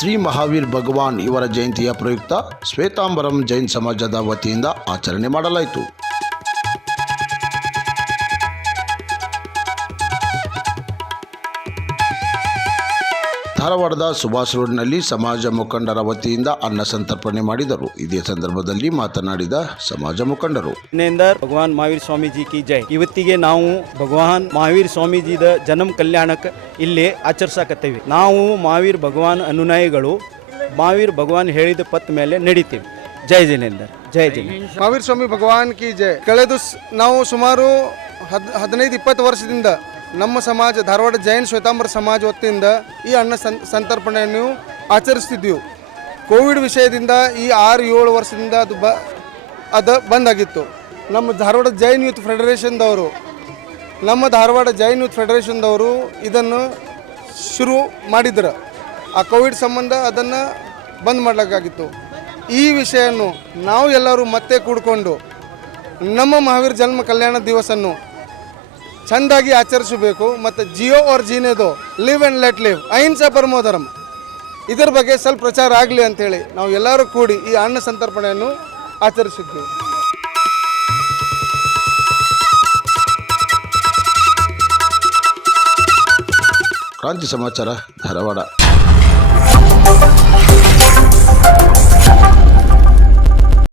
ಶ್ರೀ ಮಹಾವೀರ್ ಭಗವಾನ್ ಇವರ ಜಯಂತಿಯ ಪ್ರಯುಕ್ತ ಶ್ವೇತಾಂಬರಂ ಜೈನ್ ಸಮಾಜದ ವತಿಯಿಂದ ಆಚರಣೆ ಮಾಡಲಾಯಿತು. ಧಾರವಾಡದ ಸುಭಾಷ್ ರೋಡ್ನಲ್ಲಿ ಸಮಾಜ ಮುಖಂಡರ ವತಿಯಿಂದ ಅನ್ನ ಸಂತರ್ಪಣೆ ಮಾಡಿದರು. ಇದೇ ಸಂದರ್ಭದಲ್ಲಿ ಮಾತನಾಡಿದ ಸಮಾಜ ಮುಖಂಡರು, ಭಗವಾನ್ ಮಹಾವೀರ್ ಸ್ವಾಮೀಜಿ ಕಿ ಜೈ. ಇವತ್ತಿಗೆ ನಾವು ಭಗವಾನ್ ಮಹಾವೀರ್ ಸ್ವಾಮೀಜಿದ ಜನ್ಮ ಕಲ್ಯಾಣಕ್ಕೆ ಇಲ್ಲಿ ಆಚರಿಸಕತ್ತೇವೆ. ನಾವು ಮಹಾವೀರ್ ಭಗವಾನ್ ಅನುಯಾಯಿಗಳು ಮಹಾವೀರ್ ಭಗವಾನ್ ಹೇಳಿದ ಪತ್ ಮೇಲೆ ನಡೀತೀವಿ. ಜೈ ಜಿನೇಂದರ್, ಜೈ ಜಿನೇಂದರ್. ಮಹಾವೀರ್ ಸ್ವಾಮಿ ಭಗವಾನ್ ಕಿ ಜೈ. ಕಳೆದು ನಾವು ಸುಮಾರು 15-20 ವರ್ಷದಿಂದ ನಮ್ಮ ಸಮಾಜ ಧಾರವಾಡ ಜೈನ್ ಶ್ವೇತಾಂಬರ ಸಮಾಜ ವತಿಯಿಂದ ಈ ಅನ್ನ ಸಂತರ್ಪಣೆಯನ್ನು ಆಚರಿಸ್ತಿದ್ದೆವು. ಕೋವಿಡ್ ವಿಷಯದಿಂದ ಈ 6-7 ವರ್ಷದಿಂದ ಅದು ಬಂದಾಗಿತ್ತು. ನಮ್ಮ ಧಾರವಾಡ ಜೈನ್ ಯೂತ್ ಫೆಡರೇಷನ್ದವರು ಇದನ್ನು ಶುರು ಮಾಡಿದ್ರು. ಆ ಕೋವಿಡ್ ಸಂಬಂಧ ಅದನ್ನು ಬಂದ್ ಮಾಡಲಿಕ್ಕಾಗಿತ್ತು. ಈ ವಿಷಯವನ್ನು ನಾವು ಎಲ್ಲರೂ ಮತ್ತೆ ಕೂಡಿಕೊಂಡು ನಮ್ಮ ಮಹಾವೀರ್ ಜನ್ಮ ಕಲ್ಯಾಣ ದಿವಸನ್ನು ಚೆಂದಾಗಿ ಆಚರಿಸಬೇಕು. ಮತ್ತು ಜಿಯೋ ಆರ್ ಜೀನೆದೋ, ಲಿವ್ ಆ್ಯಂಡ್ ಲೆಟ್ ಲಿವ್, ಅಹಿಂಸಾ ಪರಮೋ ಧರ್ಮ, ಇದರ ಬಗ್ಗೆ ಸ್ವಲ್ಪ ಪ್ರಚಾರ ಆಗಲಿ ಅಂಥೇಳಿ ನಾವು ಎಲ್ಲರೂ ಕೂಡಿ ಈ ಅನ್ನ ಸಂತರ್ಪಣೆಯನ್ನು ಆಚರಿಸಿದ್ವಿ. ಕ್ರಾಂತಿ ಸಮಾಚಾರ ಧಾರವಾಡ.